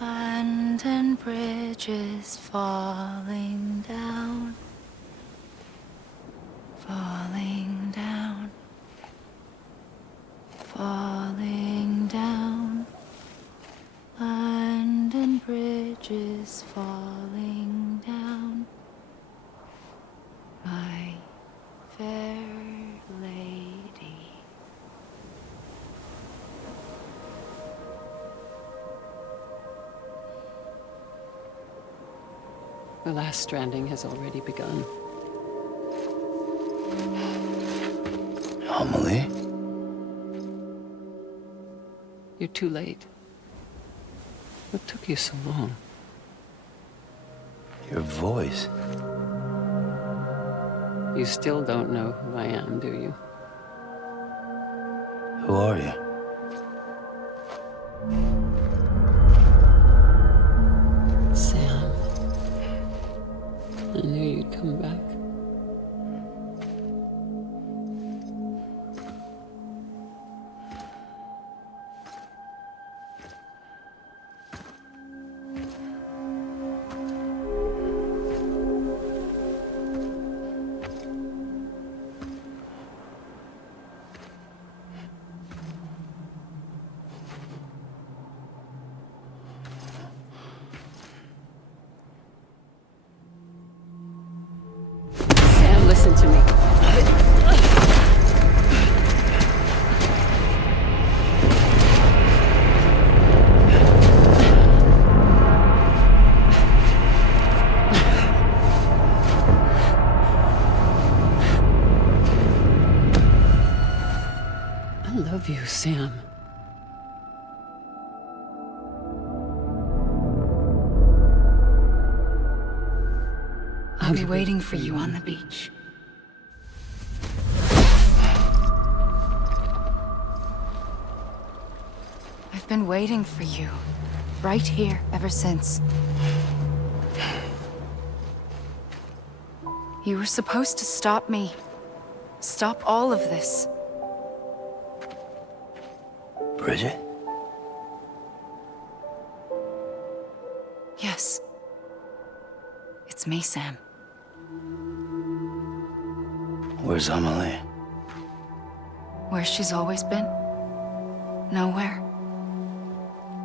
Abandoned bridges falling down, falling down, falling down. Abandoned bridges falling down. My fair lady. The last stranding has already begun. Amelie? You're too late. What took you so long? Your voice. You still don't know who I am, do you? Who are you? Sam. I knew you'd come back. Sam. I'll be waiting for you on the beach. I've been waiting for you, right here, ever since. You were supposed to stop me. Stop all of this. Bridget? Yes. It's me, Sam. Where's Amelie? Where she's always been. Nowhere.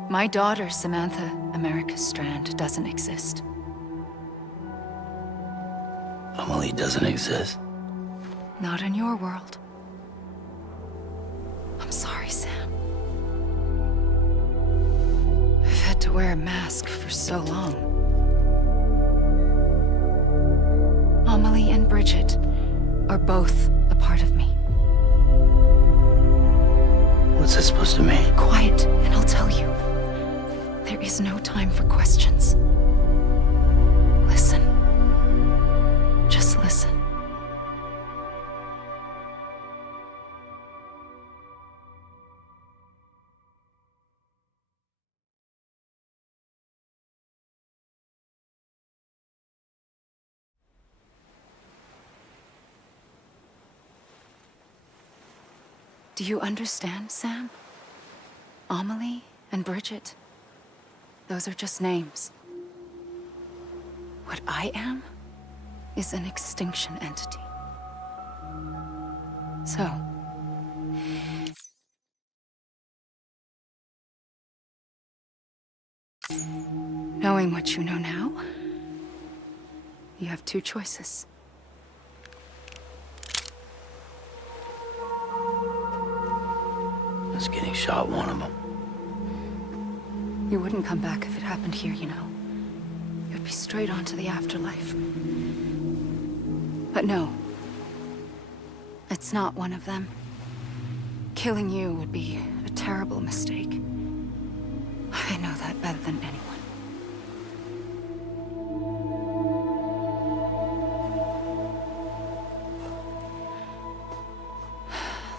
My daughter, Samantha America's Strand, doesn't exist. Amelie doesn't exist? Not in your world. I'm sorry, Sam. I've had to wear a mask for so long. Amelie and Bridget are both a part of me. What's that supposed to mean? Quiet, and I'll tell you. There is no time for questions. Listen. Just listen. Do you understand, Sam? Amelie and Bridget, those are just names. What I am is an extinction entity. So, knowing what you know now, you have two choices. Is getting shot one of them? You wouldn't come back if it happened here, you know. You'd be straight on to the afterlife. But no. It's not one of them. Killing you would be a terrible mistake. I know that better than anyone.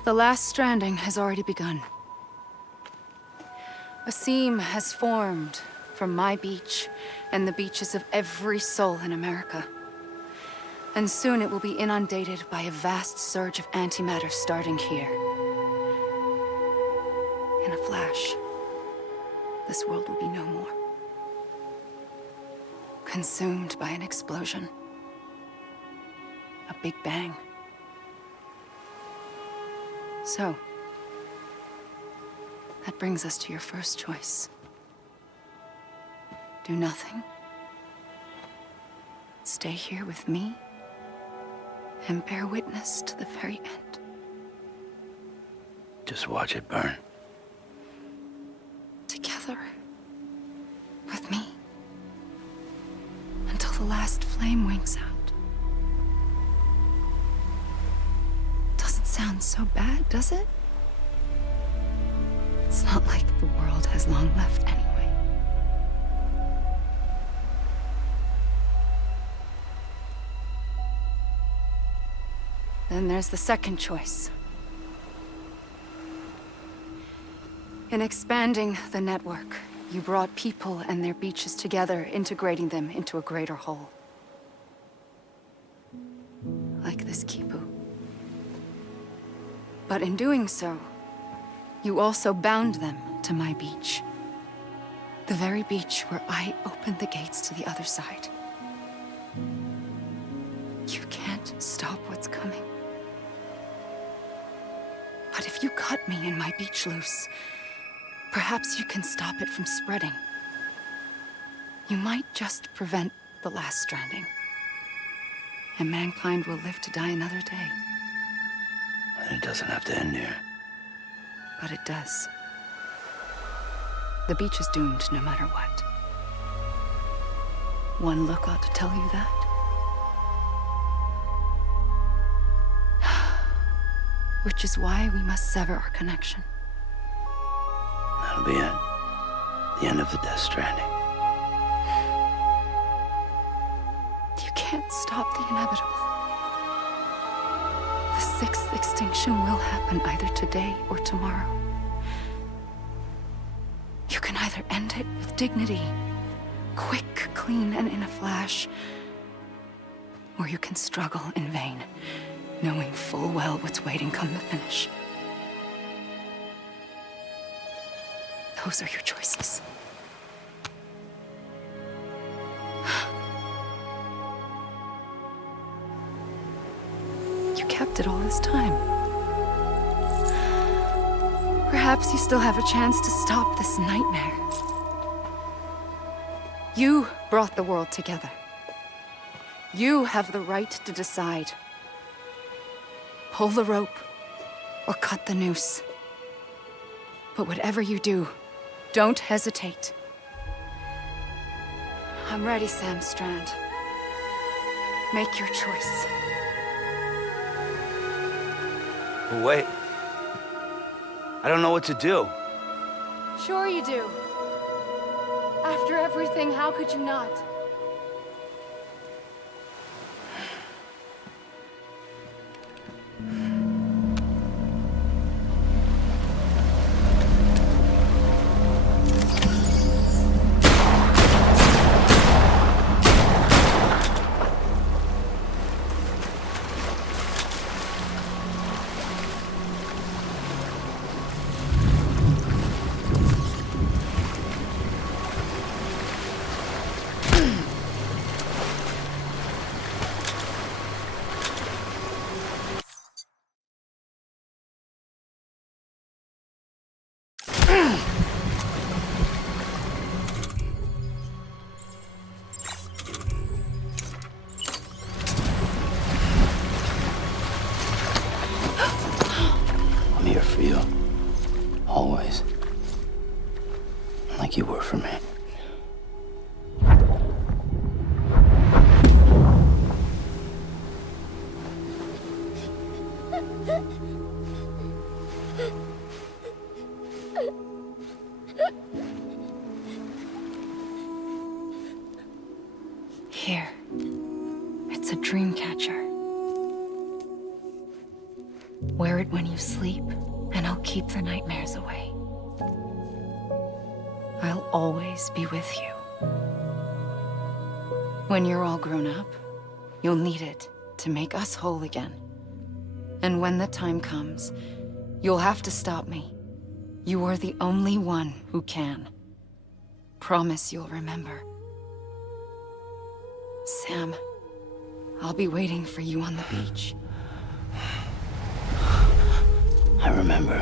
The last stranding has already begun. A seam has formed from my beach and the beaches of every soul in America. And soon it will be inundated by a vast surge of antimatter starting here. In a flash, this world will be no more. Consumed by an explosion. A big bang. So, that brings us to your first choice. Do nothing. Stay here with me and bear witness to the very end. Just watch it burn. Together. With me. Until the last flame winks out. Doesn't sound so bad, does it? It's not like the world has long left anyway. Then there's the second choice. In expanding the network, you brought people and their beaches together, integrating them into a greater whole. Like this Kipu. But in doing so, you also bound them to my beach. The very beach where I opened the gates to the other side. You can't stop what's coming. But if you cut me and my beach loose, perhaps you can stop it from spreading. You might just prevent the last stranding. And mankind will live to die another day. And it doesn't have to end here. But it does. The beach is doomed no matter what. One look ought to tell you that. Which is why we must sever our connection. That'll be it. The end of the Death Stranding. You can't stop the inevitable. The sixth extinction will happen either today or tomorrow. You can either end it with dignity, quick, clean, and in a flash, or you can struggle in vain, knowing full well what's waiting come the finish. Those are your choices. You kept it all this time. Perhaps you still have a chance to stop this nightmare. You brought the world together. You have the right to decide. Pull the rope or cut the noose. But whatever you do, don't hesitate. I'm ready, Sam Strand. Make your choice. But wait. I don't know what to do. Sure you do. After everything, how could you not? I'm here for you. Always. Like you were for me. Here. It's a dream catcher. Wear it when you sleep, and I'll keep the nightmares away. I'll always be with you. When you're all grown up, you'll need it to make us whole again. And when the time comes, you'll have to stop me. You are the only one who can. Promise you'll remember. Sam, I'll be waiting for you on the beach. I remember.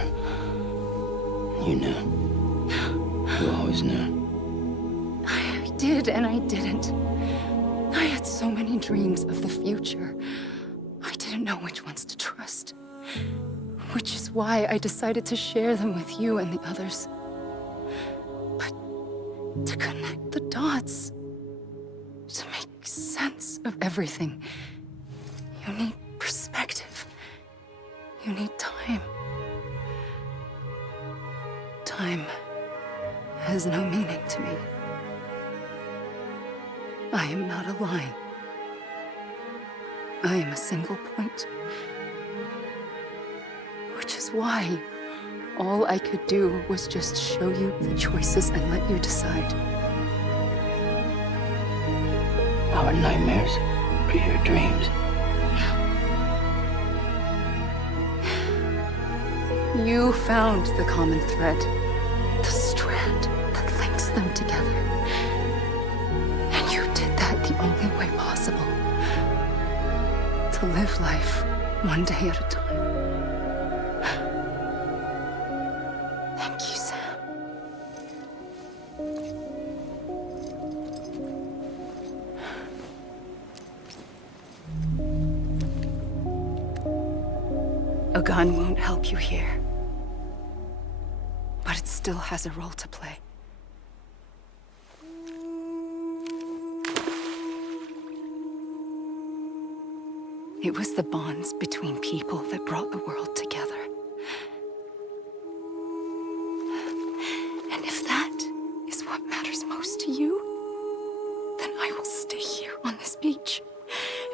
You knew. You always knew. I did and I didn't. I had so many dreams of the future. I didn't know which ones to trust. Which is why I decided to share them with you and the others. But to connect the dots, to make sense of everything, you need perspective. You need time. Time has no meaning to me. I am not a line. I am a single point. Which is why all I could do was just show you the choices and let you decide. Our nightmares are your dreams. You found the common thread, the strand that links them together. And you did that the only way possible. To live life one day at a time. Thank you, Sam. A gun won't help you here. But it still has a role to play. It was the bonds between people that brought the world together. I will stay here on this beach.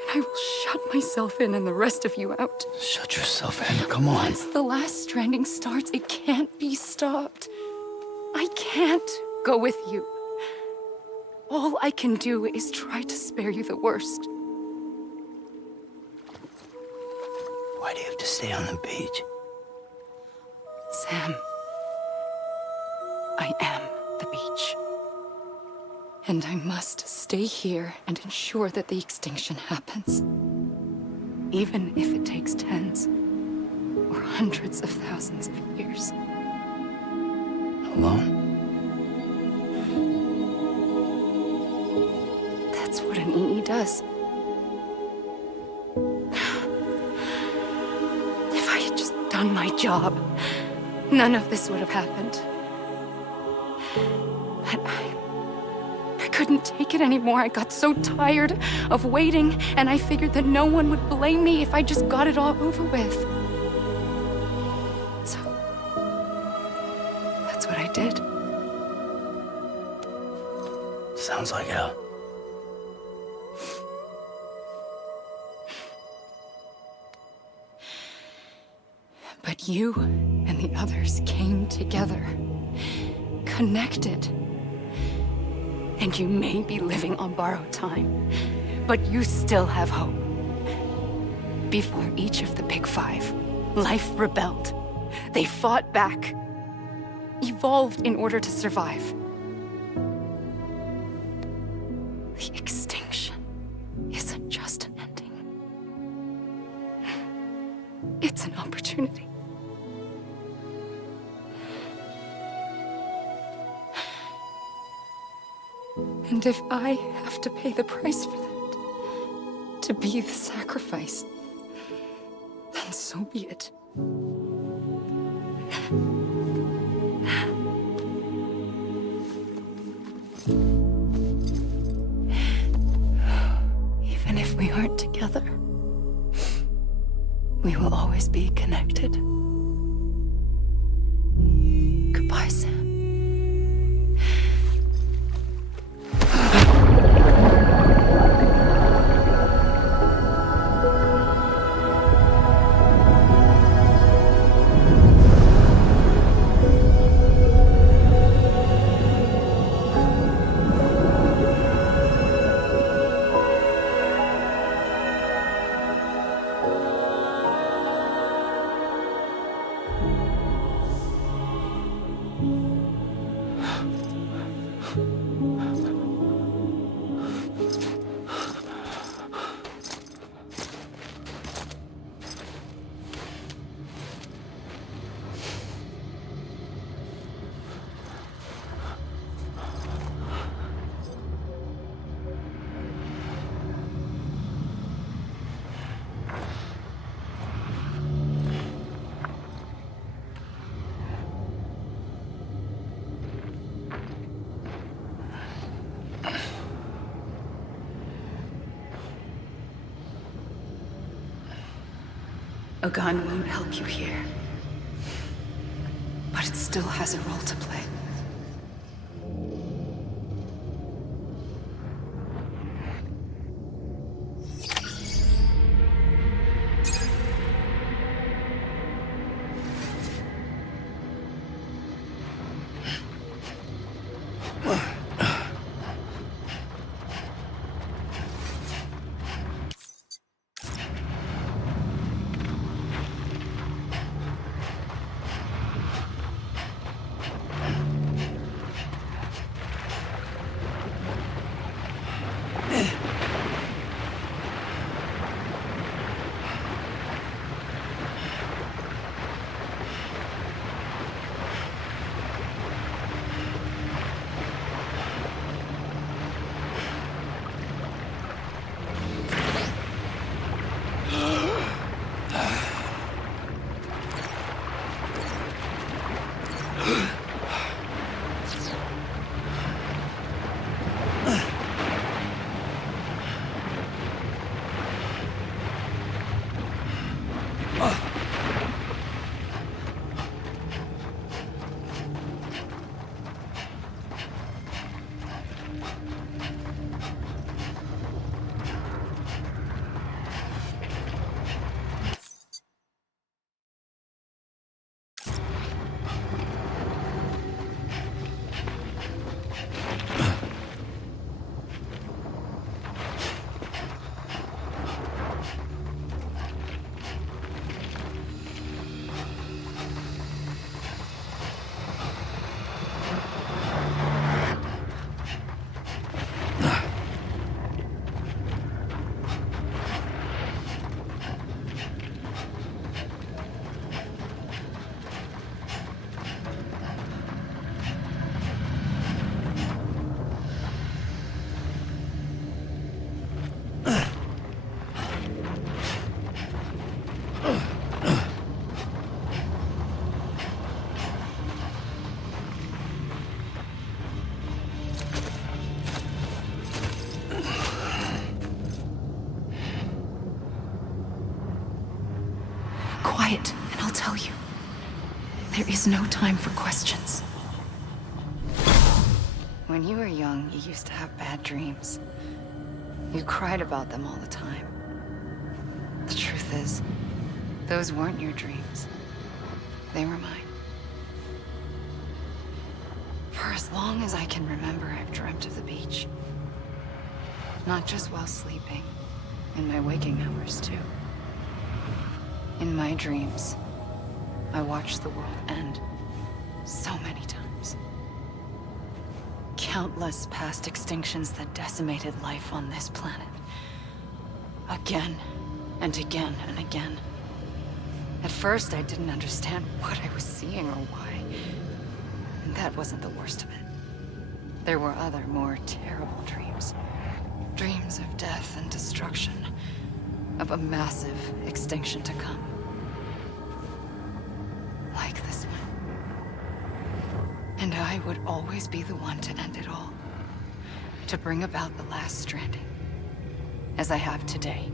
And I will shut myself in and the rest of you out. Shut yourself in, come on. Once the last stranding starts, it can't be stopped. I can't go with you. All I can do is try to spare you the worst. Why do you have to stay on the beach? Sam, I am the beach. And I must stay here and ensure that the extinction happens. Even if it takes tens or hundreds of thousands of years. Alone? That's what an EE does. If I had just done my job, none of this would have happened. But I couldn't take it anymore. I got so tired of waiting, and I figured that no one would blame me if I just got it all over with. So, that's what I did. Sounds like hell. But you and the others came together, connected. And you may be living on borrowed time, but you still have hope. Before each of the Big Five, life rebelled. They fought back, evolved in order to survive. The extinction isn't just an ending. It's an opportunity. And if I have to pay the price for that, to be the sacrifice, then so be it. Even if we aren't together, we will always be connected. Goodbye, Sam. A gun won't help you here, but it still has a role to play. quiet, and I'll tell you. There is no time for questions. When you were young, you used to have bad dreams. You cried about them all the time. The truth is, those weren't your dreams. They were mine. For as long as I can remember, I've dreamt of the beach. Not just while sleeping, in my waking hours too. In my dreams, I watched the world end so many times. Countless past extinctions that decimated life on this planet. Again and again and again. At first, I didn't understand what I was seeing or why. And that wasn't the worst of it. There were other, more terrible dreams. Dreams of death and destruction. Of a massive extinction to come. Like this one. And I would always be the one to end it all. To bring about the last stranding. As I have today.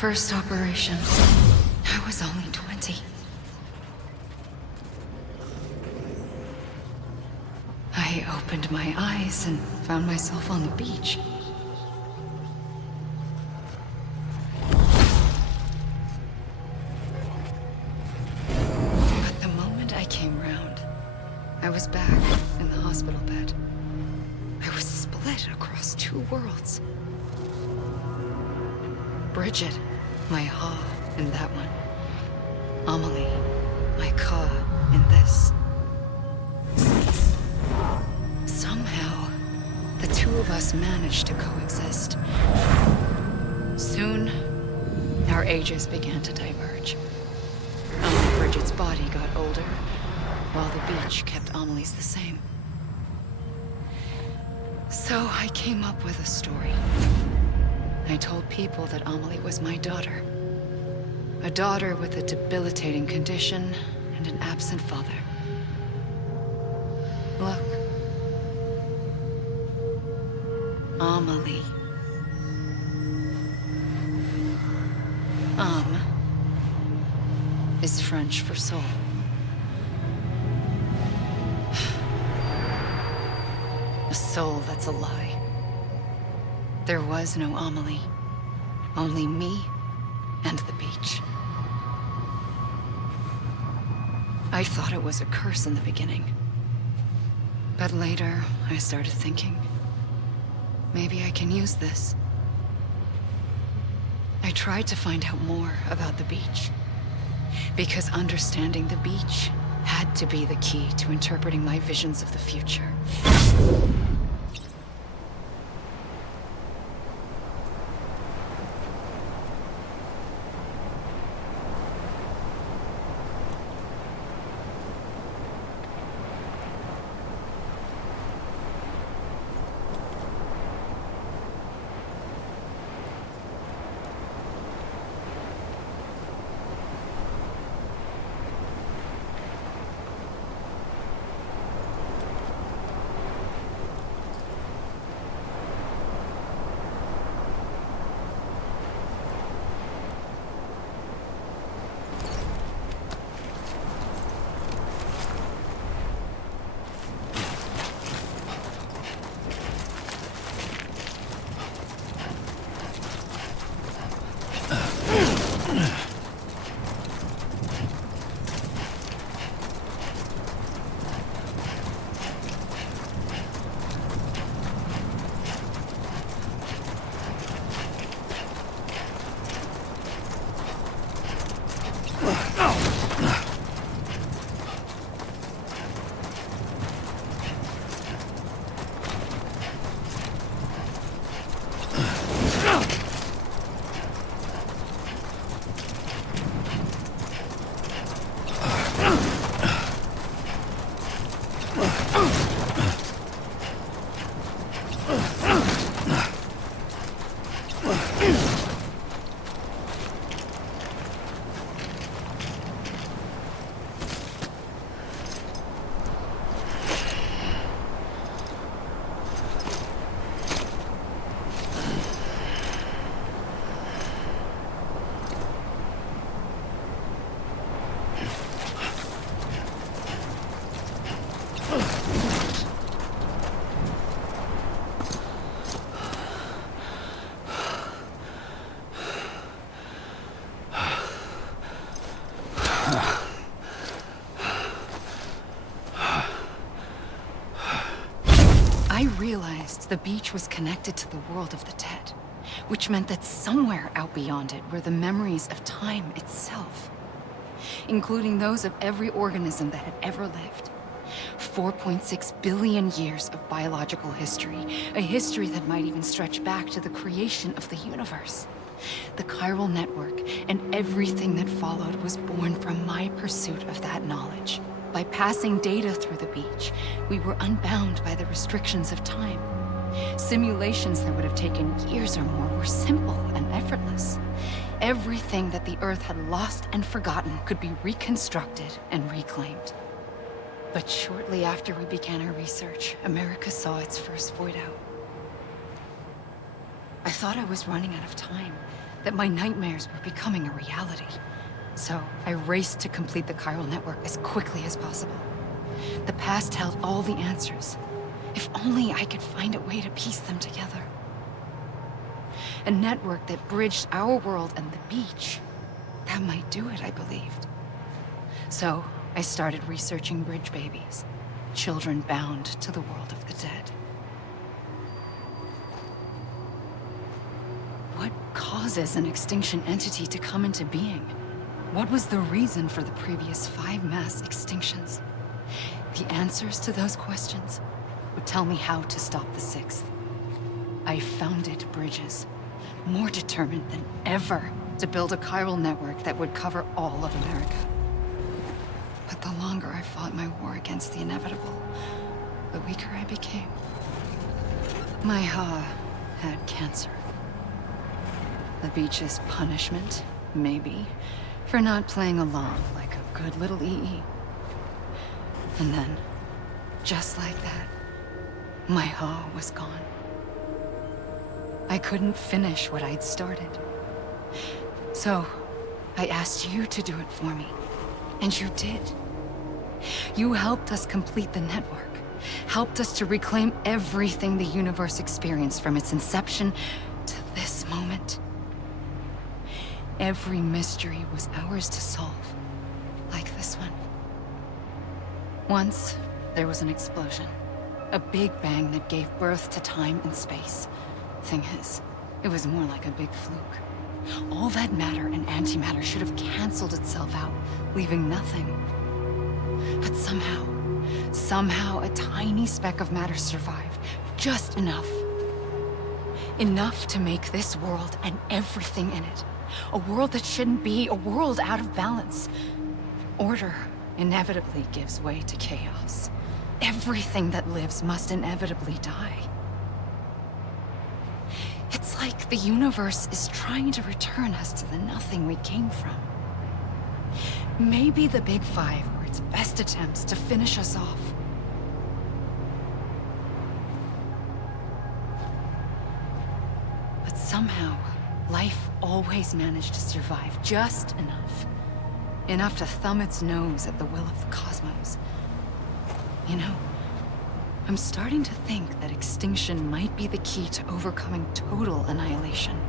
First operation. I was only 20. I opened my eyes and found myself on the beach. But the moment I came round, I was back in the hospital bed. I was split across two worlds. Bridget, my Ha in that one. Amelie, my Ka in this. Somehow, the two of us managed to coexist. Soon, our ages began to diverge. Only Bridget's body got older, while the beach kept Amelie's the same. So I came up with a story. I told people that Amelie was my daughter. A daughter with a debilitating condition and an absent father. Look. Amelie. Âme is French for soul. A soul that's a lie. There was no Amelie. Only me and the beach. I thought it was a curse in the beginning. But later, I started thinking, maybe I can use this. I tried to find out more about the beach. Because understanding the beach had to be the key to interpreting my visions of the future. I realized the beach was connected to the world of the dead, which meant that somewhere out beyond it were the memories of time itself, including those of every organism that had ever lived. 4.6 billion years of biological history, a history that might even stretch back to the creation of the universe. The Chiral Network and everything that followed was born from my pursuit of that knowledge. By passing data through the beach, we were unbound by the restrictions of time. Simulations that would have taken years or more were simple and effortless. Everything that the Earth had lost and forgotten could be reconstructed and reclaimed. But shortly after we began our research, America saw its first void out. I thought I was running out of time, that my nightmares were becoming a reality. So I raced to complete the Chiral Network as quickly as possible. The past held all the answers. If only I could find a way to piece them together. A network that bridged our world and the beach. That might do it, I believed. So I started researching bridge babies, children bound to the world of the dead. What causes an extinction entity to come into being? What was the reason for the previous 5 mass extinctions? The answers to those questions would tell me how to stop the 6th. I founded bridges, more determined than ever to build a chiral network that would cover all of America. But the longer I fought my war against the inevitable, the weaker I became. My Ha had cancer. The beach's punishment, maybe, for not playing along like a good little EE. And then, just like that, my Ha was gone. I couldn't finish what I'd started. So, I asked you to do it for me, and you did. You helped us complete the network, helped us to reclaim everything the universe experienced from its inception to this moment. Every mystery was ours to solve, like this one. Once, there was an explosion. A big bang that gave birth to time and space. Thing is, it was more like a big fluke. All that matter and antimatter should have canceled itself out, leaving nothing. But somehow a tiny speck of matter survived. Just enough. Enough to make this world and everything in it. A world that shouldn't be, a world out of balance. Order inevitably gives way to chaos. Everything that lives must inevitably die. It's like the universe is trying to return us to the nothing we came from. Maybe the Big Five were its best attempts to finish us off. But somehow, life always managed to survive just enough. Enough to thumb its nose at the will of the cosmos. You know, I'm starting to think that extinction might be the key to overcoming total annihilation.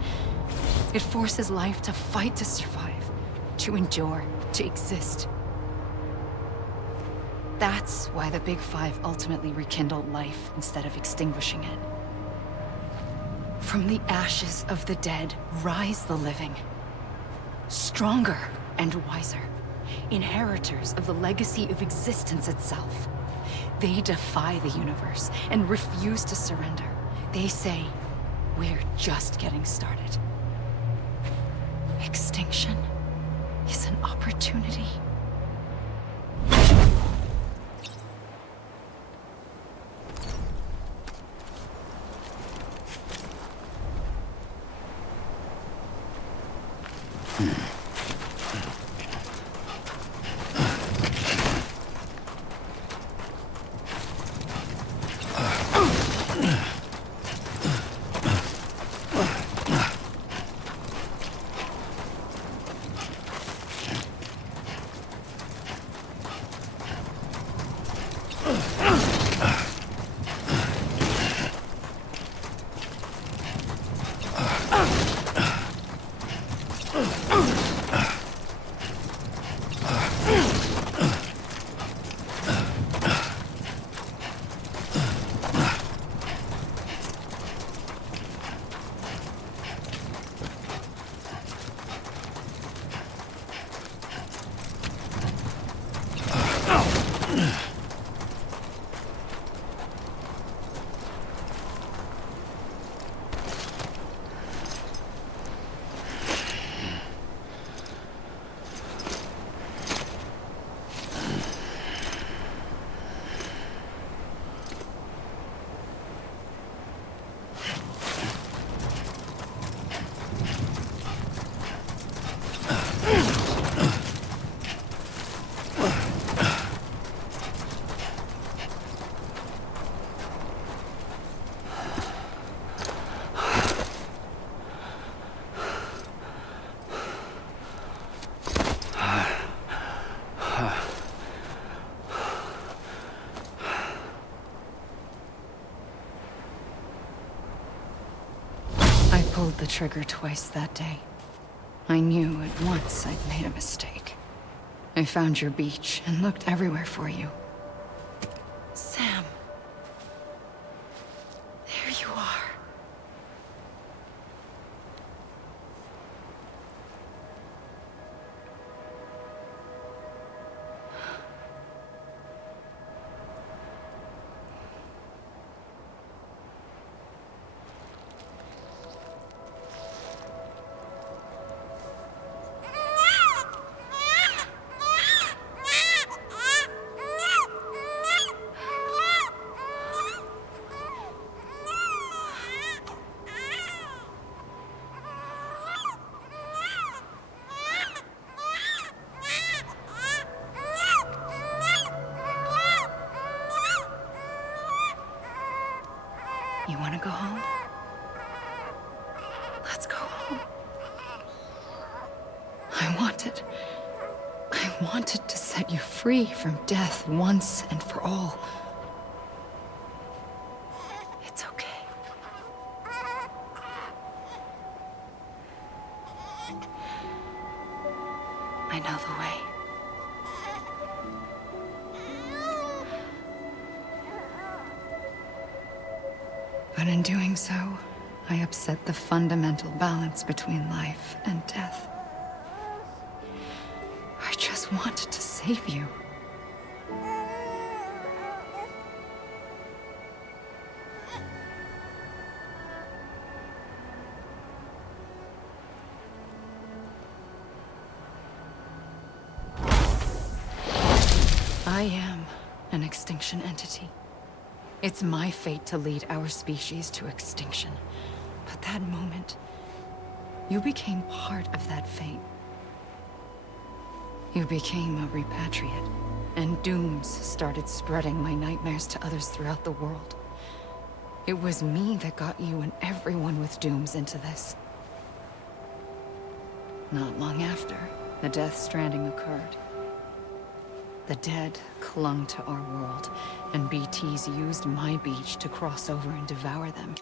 It forces life to fight to survive, to endure, to exist. That's why the Big Five ultimately rekindled life instead of extinguishing it. From the ashes of the dead rise the living. Stronger and wiser. Inheritors of the legacy of existence itself. They defy the universe and refuse to surrender. They say, we're just getting started. Extinction is an opportunity. I pulled the trigger twice that day. I knew at once I'd made a mistake. I found your beach and looked everywhere for you. Sam. There you are. You want to go home? Let's go home. I wanted to set you free from death once and for all. It's okay. I know the way. But in doing so, I upset the fundamental balance between life and death. I just wanted to save you. I am an extinction entity. It's my fate to lead our species to extinction. But that moment, you became part of that fate. You became a repatriate, and dooms started spreading my nightmares to others throughout the world. It was me that got you and everyone with dooms into this. Not long after, the Death Stranding occurred. The dead clung to our world, and BTs used my beach to cross over and devour them.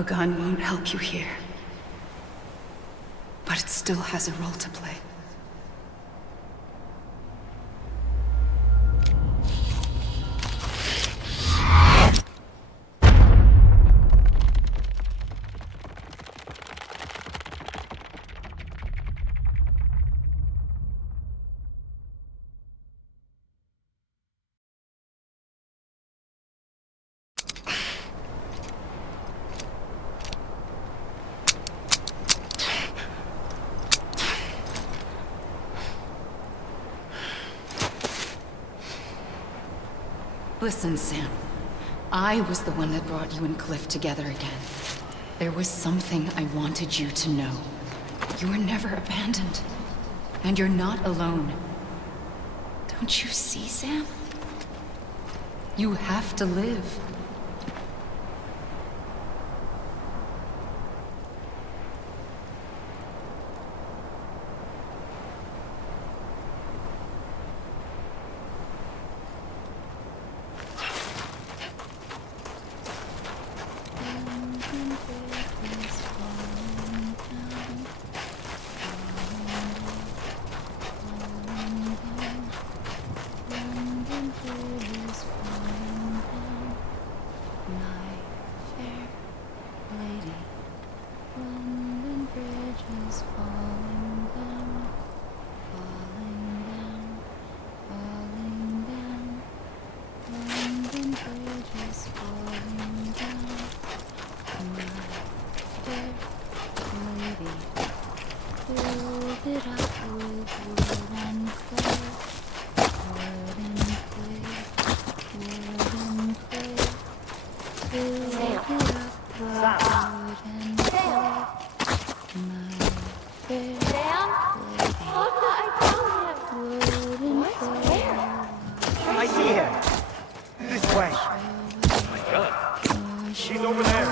A gun won't help you here. But it still has a role to play. Listen, Sam. I was the one that brought you and Cliff together again. There was something I wanted you to know. You were never abandoned. And you're not alone. Don't you see, Sam? You have to live. I see him. This way. My gun. She's over there.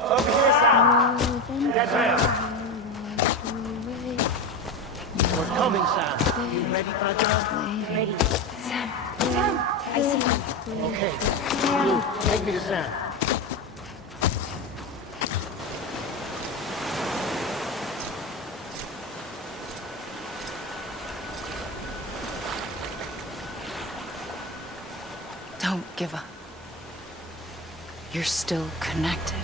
Over here, Sam. Dead man. We're coming, Sam. You ready for a job? Ready. Sam, I see him. Okay. Blue, take me to Sam. Don't give up. You're still connected.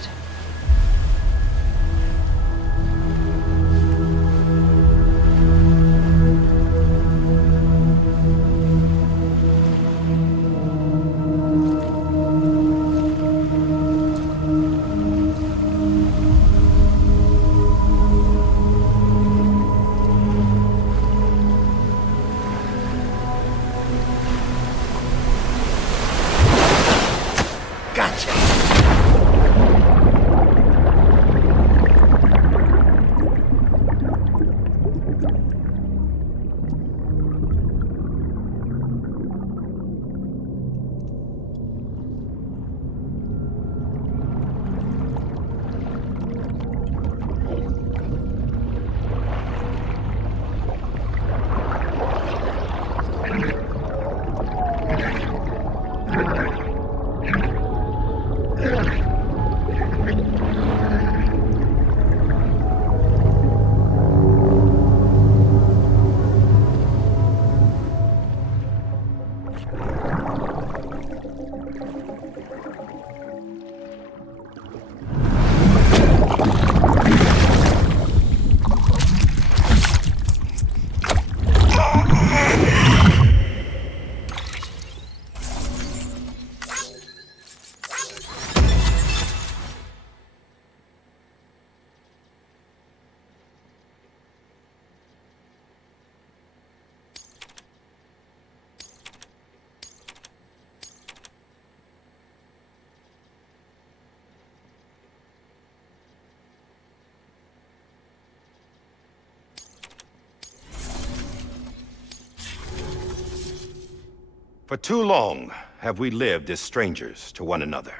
For too long have we lived as strangers to one another,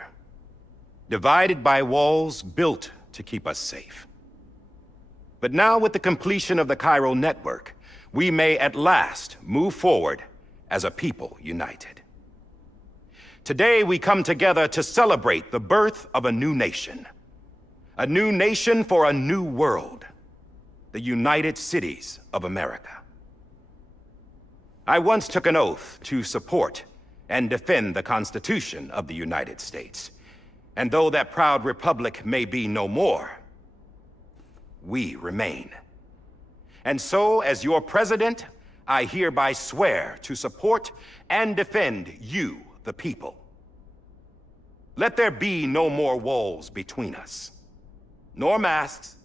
divided by walls built to keep us safe. But now with the completion of the Chiral Network, we may at last move forward as a people united. Today we come together to celebrate the birth of a new nation, A new nation for a new world. The United Cities of America. I once took an oath to support and defend the Constitution of the United States. And though that proud republic may be no more, we remain. And so, as your president, I hereby swear to support and defend you, the people. Let there be no more walls between us, nor masks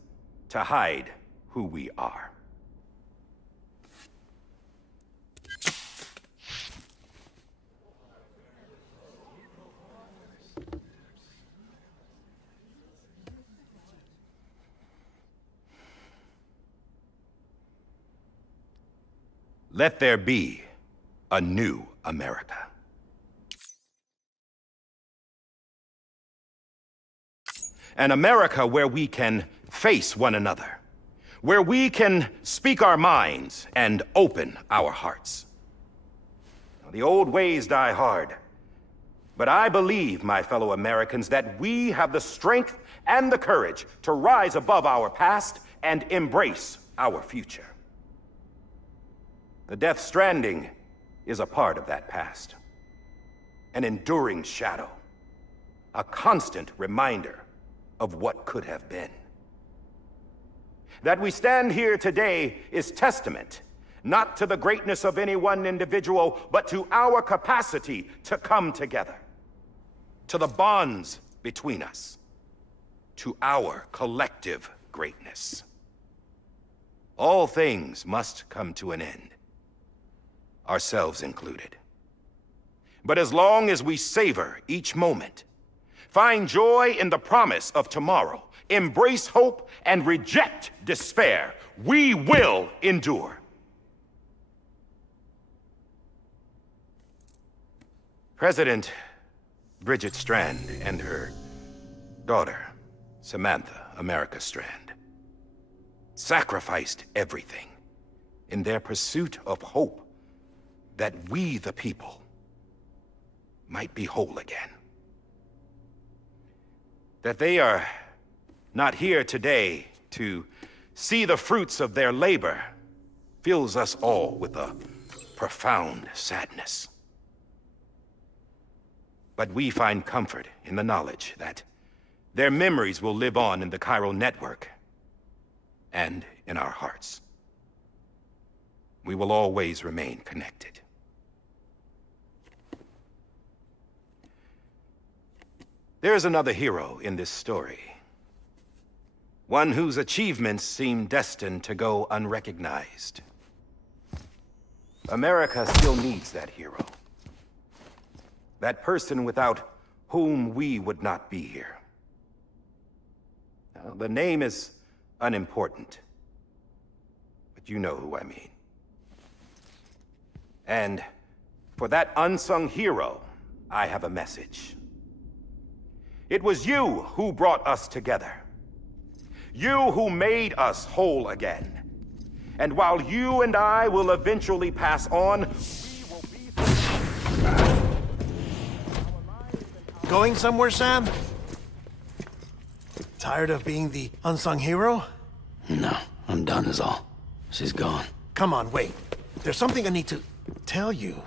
to hide who we are. Let there be a new America. An America where we can face one another, where we can speak our minds and open our hearts. Now, the old ways die hard, but I believe, my fellow Americans, that we have the strength and the courage to rise above our past and embrace our future. The Death Stranding is a part of that past. An enduring shadow. A constant reminder of what could have been. That we stand here today is testament, not to the greatness of any one individual, but to our capacity to come together. To the bonds between us. To our collective greatness. All things must come to an end. Ourselves included. But as long as we savor each moment, find joy in the promise of tomorrow, embrace hope, and reject despair, we will endure. President Bridget Strand and her daughter, Samantha America Strand, sacrificed everything in their pursuit of hope that we, the people, might be whole again. That they are not here today to see the fruits of their labor fills us all with a profound sadness. But we find comfort in the knowledge that their memories will live on in the Chiral Network and in our hearts. We will always remain connected. There's another hero in this story. One whose achievements seem destined to go unrecognized. America still needs that hero. That person without whom we would not be here. Now, the name is unimportant, but you know who I mean. And for that unsung hero, I have a message. It was you who brought us together. You who made us whole again. And while you and I will eventually pass on, we will be... Going somewhere, Sam? Tired of being the unsung hero? No, I'm done is all. She's gone. Come on, wait. There's something I need to tell you.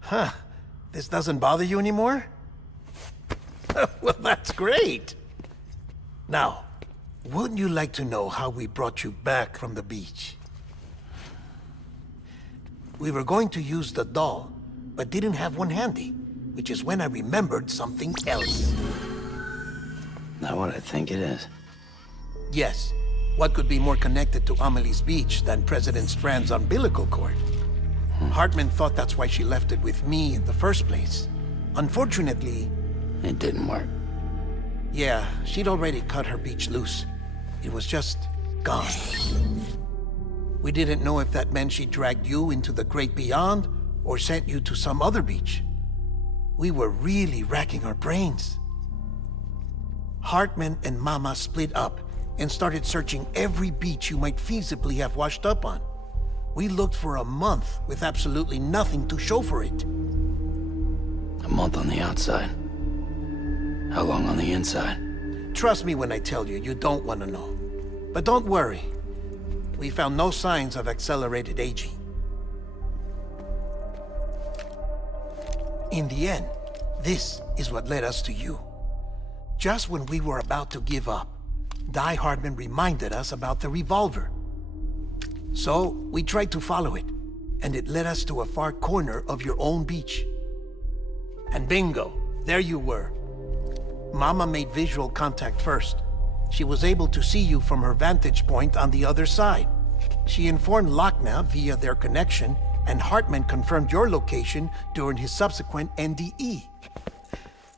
Huh. This doesn't bother you anymore? Well, that's great. Now, wouldn't you like to know how we brought you back from the beach? We were going to use the doll, but didn't have one handy, which is when I remembered something else. Not what I think it is. Yes. What could be more connected to Amelie's beach than President Strand's umbilical cord? Hartman thought that's why she left it with me in the first place. Unfortunately... It didn't work. Yeah, she'd already cut her beach loose. It was just gone. We didn't know if that meant she dragged you into the great beyond or sent you to some other beach. We were really racking our brains. Hartman and Mama split up and started searching every beach you might feasibly have washed up on. We looked for a month with absolutely nothing to show for it. A month on the outside. How long on the inside? Trust me when I tell you, you don't want to know. But don't worry. We found no signs of accelerated aging. In the end, this is what led us to you. Just when we were about to give up, Die Hardman reminded us about the revolver. So, we tried to follow it, and it led us to a far corner of your own beach. And bingo, there you were. Mama made visual contact first. She was able to see you from her vantage point on the other side. She informed Lochna via their connection, and Hartman confirmed your location during his subsequent NDE.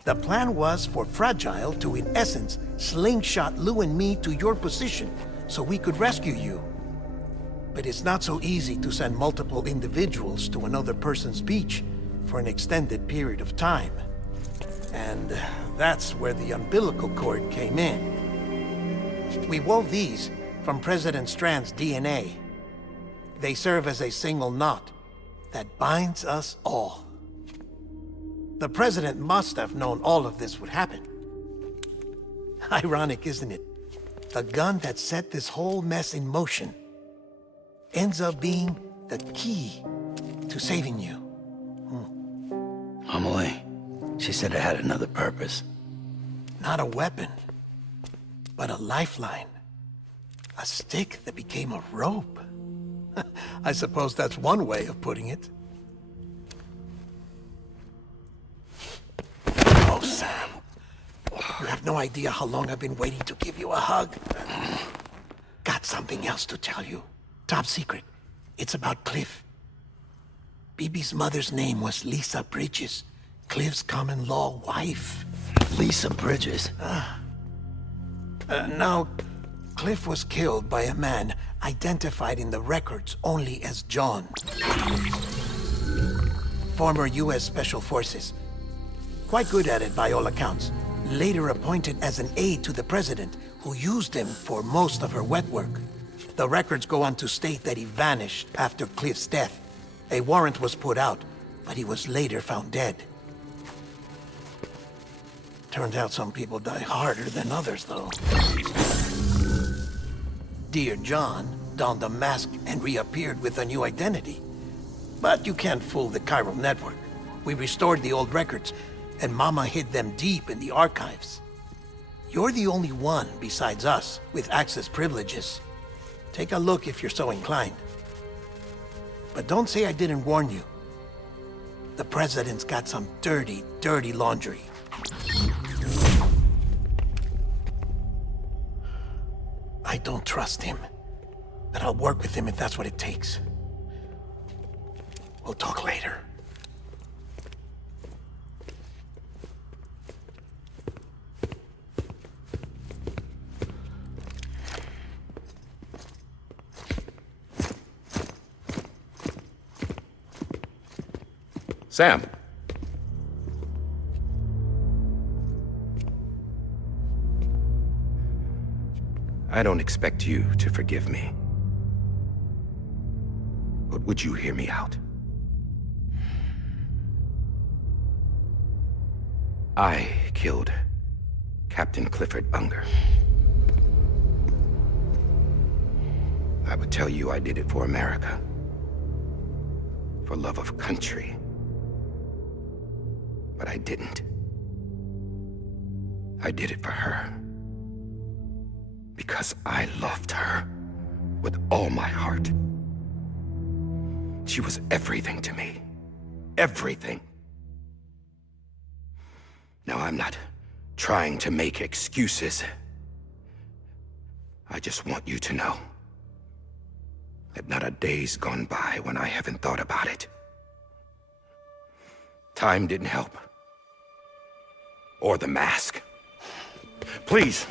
The plan was for Fragile to, in essence, slingshot Lou and me to your position so we could rescue you. But it's not so easy to send multiple individuals to another person's beach for an extended period of time. And that's where the umbilical cord came in. We wove these from President Strand's DNA. They serve as a single knot that binds us all. The President must have known all of this would happen. Ironic, isn't it? The gun that set this whole mess in motion ends up being the key to saving you. Amelie, she said it had another purpose. Not a weapon, but a lifeline. A stick that became a rope. I suppose that's one way of putting it. Oh, Sam. You have no idea how long I've been waiting to give you a hug. Got something else to tell you. Top secret. It's about Cliff. Bibi's mother's name was Lisa Bridges, Cliff's common-law wife. Lisa Bridges? Now, Cliff was killed by a man identified in the records only as John. Former U.S. Special Forces. Quite good at it by all accounts. Later appointed as an aide to the president, who used him for most of her wet work. The records go on to state that he vanished after Cliff's death. A warrant was put out, but he was later found dead. Turned out some people die harder than others, though. Dear John donned a mask and reappeared with a new identity. But you can't fool the Chiral Network. We restored the old records, and Mama hid them deep in the archives. You're the only one, besides us, with access privileges. Take a look if you're so inclined. But don't say I didn't warn you. The President's got some dirty, dirty laundry. I don't trust him, but I'll work with him if that's what it takes. We'll talk later. Sam. I don't expect you to forgive me. But would you hear me out? I killed Captain Clifford Unger. I would tell you I did it for America. For love of country. But I didn't. I did it for her. Because I loved her with all my heart. She was everything to me. Everything. Now, I'm not trying to make excuses. I just want you to know that not a day's gone by when I haven't thought about it. Time didn't help. Or the mask. Please,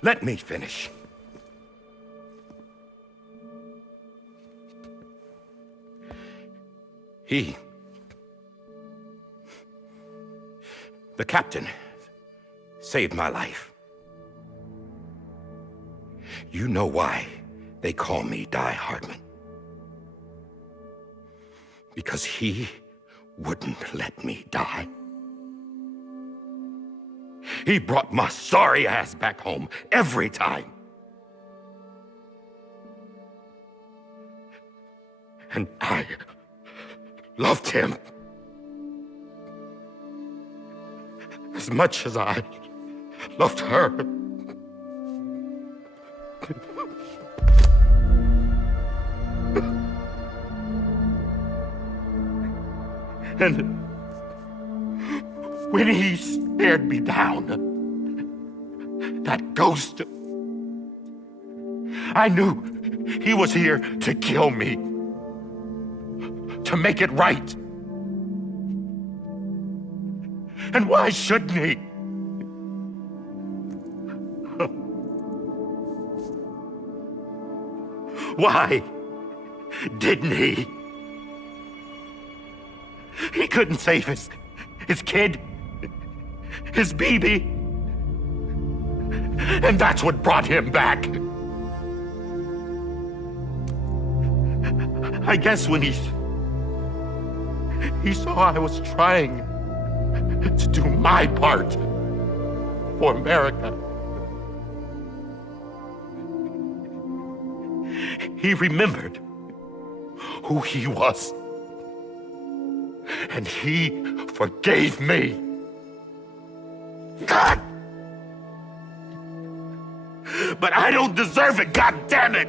let me finish. The captain, saved my life. You know why they call me Die Hardman. Because he wouldn't let me die. He brought my sorry ass back home every time. And I loved him as much as I loved her. And when he stared me down, that ghost, I knew he was here to kill me, to make it right. And why shouldn't he? Why didn't he? He couldn't save his kid, his baby. And that's what brought him back. I guess when he saw I was trying to do my part for America, he remembered who he was. And he forgave me. God! But I don't deserve it, God damn it!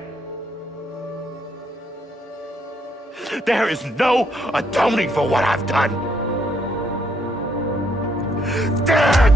There is no atoning for what I've done. God!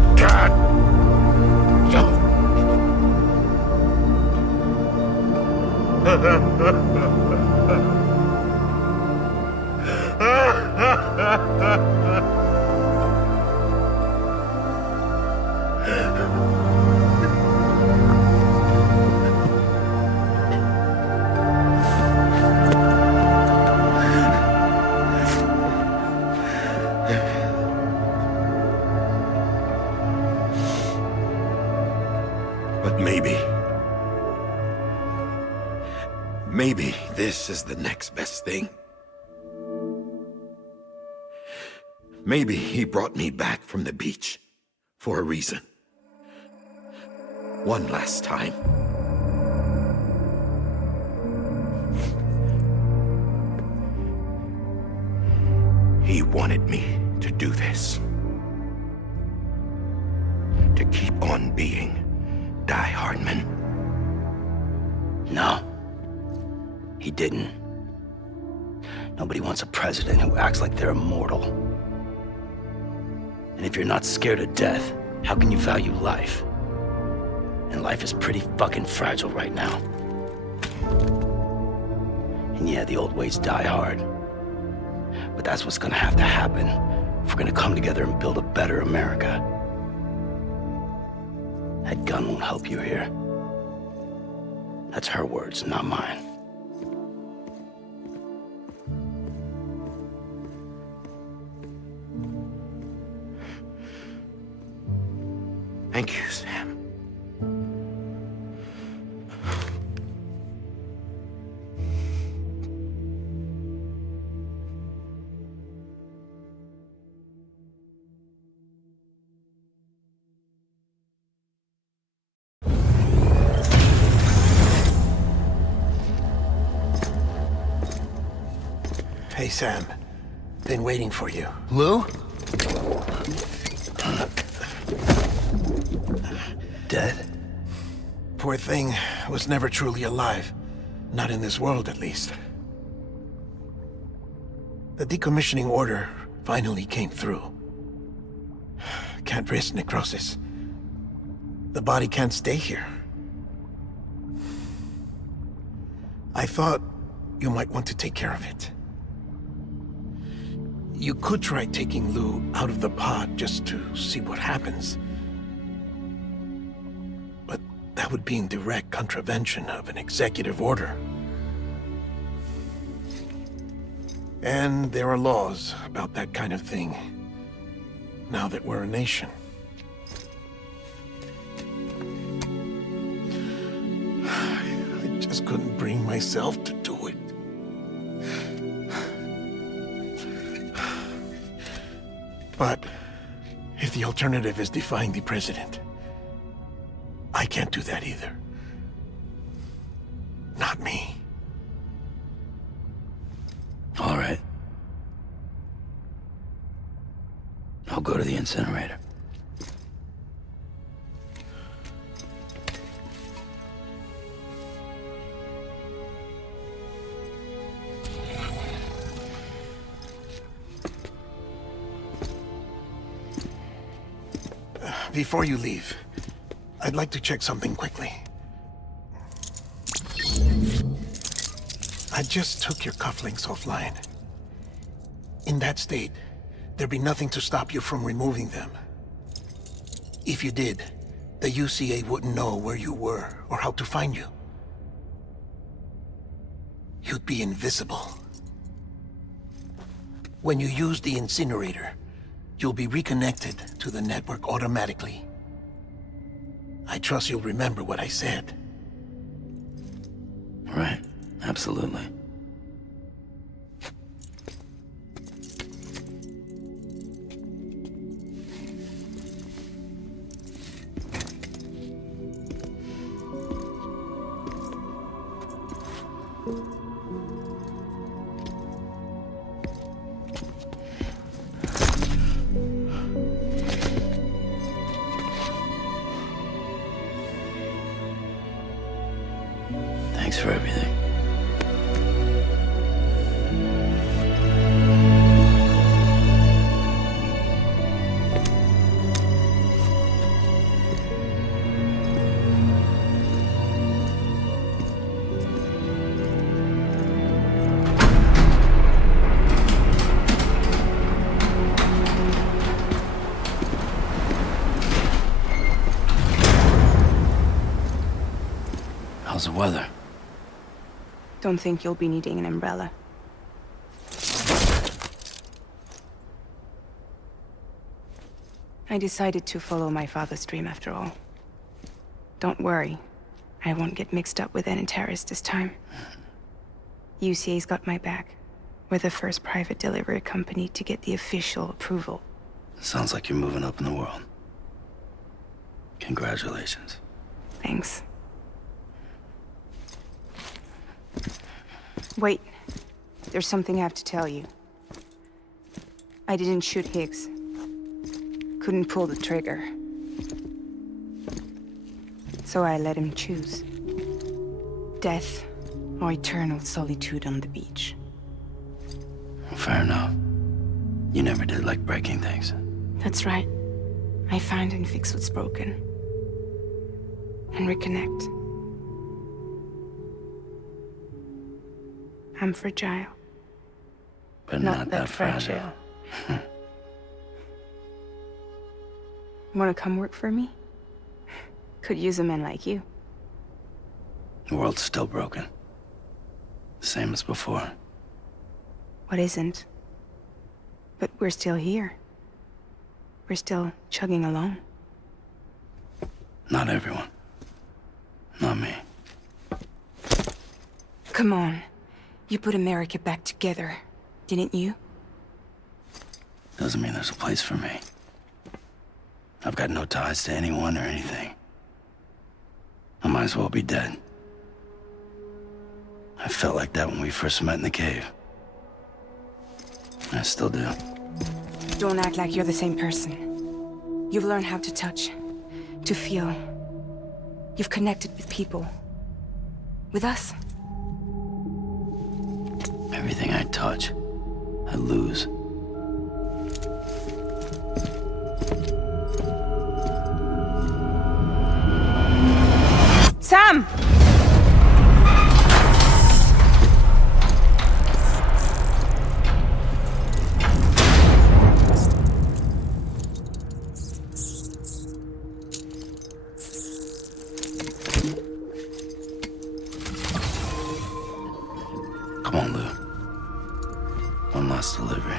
But maybe this is the next best thing. Maybe he brought me back from the beach for a reason. One last time. He wanted me to do this. To keep on being Die Hardman. No, he didn't. Nobody wants a president who acts like they're immortal. And if you're not scared of death, how can you value life? And life is pretty fucking fragile right now. And yeah, the old ways die hard. But that's what's gonna have to happen if we're gonna come together and build a better America. That gun won't help you here. That's her words, not mine. Thank you, Sam. Hey, Sam. Been waiting for you. Lou? Dead? Poor thing was never truly alive. Not in this world, at least. The decommissioning order finally came through. Can't risk necrosis. The body can't stay here. I thought you might want to take care of it. You could try taking Lou out of the pod just to see what happens. But that would be in direct contravention of an executive order. And there are laws about that kind of thing, now that we're a nation. I just couldn't bring myself to do it. But if the alternative is defying the president, I can't do that either. Not me. All right. I'll go to the incinerator. Before you leave, I'd like to check something quickly. I just took your cufflinks offline. In that state, there'd be nothing to stop you from removing them. If you did, the UCA wouldn't know where you were or how to find you. You'd be invisible. When you use the incinerator, you'll be reconnected to the network automatically. I trust you'll remember what I said. Right. Absolutely. Thanks for everything. How's the weather? Don't think you'll be needing an umbrella. I decided to follow my father's dream after all. Don't worry, I won't get mixed up with any terrorists this time. UCA's got my back. We're the first private delivery company to get the official approval. Sounds like you're moving up in the world. Congratulations. Thanks. Wait, there's something I have to tell you. I didn't shoot Higgs. Couldn't pull the trigger. So I let him choose. Death or eternal solitude on the beach. Fair enough. You never did like breaking things. That's right. I find and fix what's broken. And reconnect. I'm fragile. But not that fragile. Wanna come work for me? Could use a man like you. The world's still broken. Same as before. What isn't? But we're still here. We're still chugging along. Not everyone. Not me. Come on. You put America back together, didn't you? Doesn't mean there's a place for me. I've got no ties to anyone or anything. I might as well be dead. I felt like that when we first met in the cave. I still do. Don't act like you're the same person. You've learned how to touch, to feel. You've connected with people. With us. Everything I touch, I lose. Sam! Come on, Lou. One last delivery.